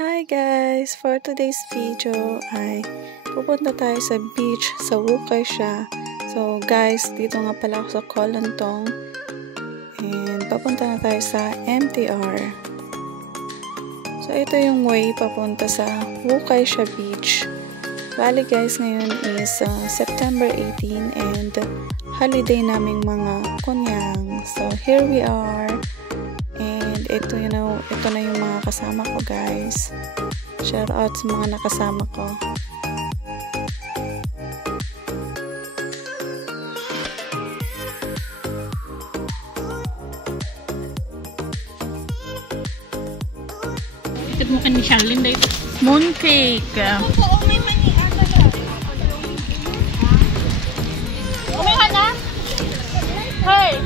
Hi guys! For today's video ay pupunta tayo sa beach sa Wukay siya. So guys, dito nga pala ako sa Kolantong and papunta na tayo sa MTR. So ito yung way papunta sa Wukay siya beach. Bali guys, ngayon is September 18 and holiday naming mga kunyang. So here we are. And ito na yung mga kasama ko guys. Shout out sa mga nakasama ko. Ikot mo kan ni Charlene dahil mooncake. Kumain na? Hey!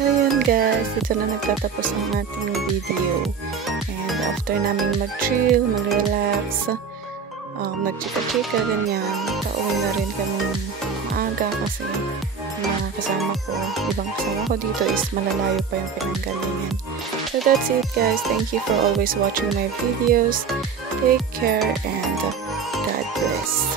So yun guys, dito na nagtatapos ang ating video. And after naming mag-chill, mag-relax, mag-chika-chika, ganyan, pauwi na rin kami maaga kasi yung mga kasama ko, ibang kasama ko dito is malalayo pa yung pinanggalingan. So that's it guys. Thank you for always watching my videos. Take care and God bless.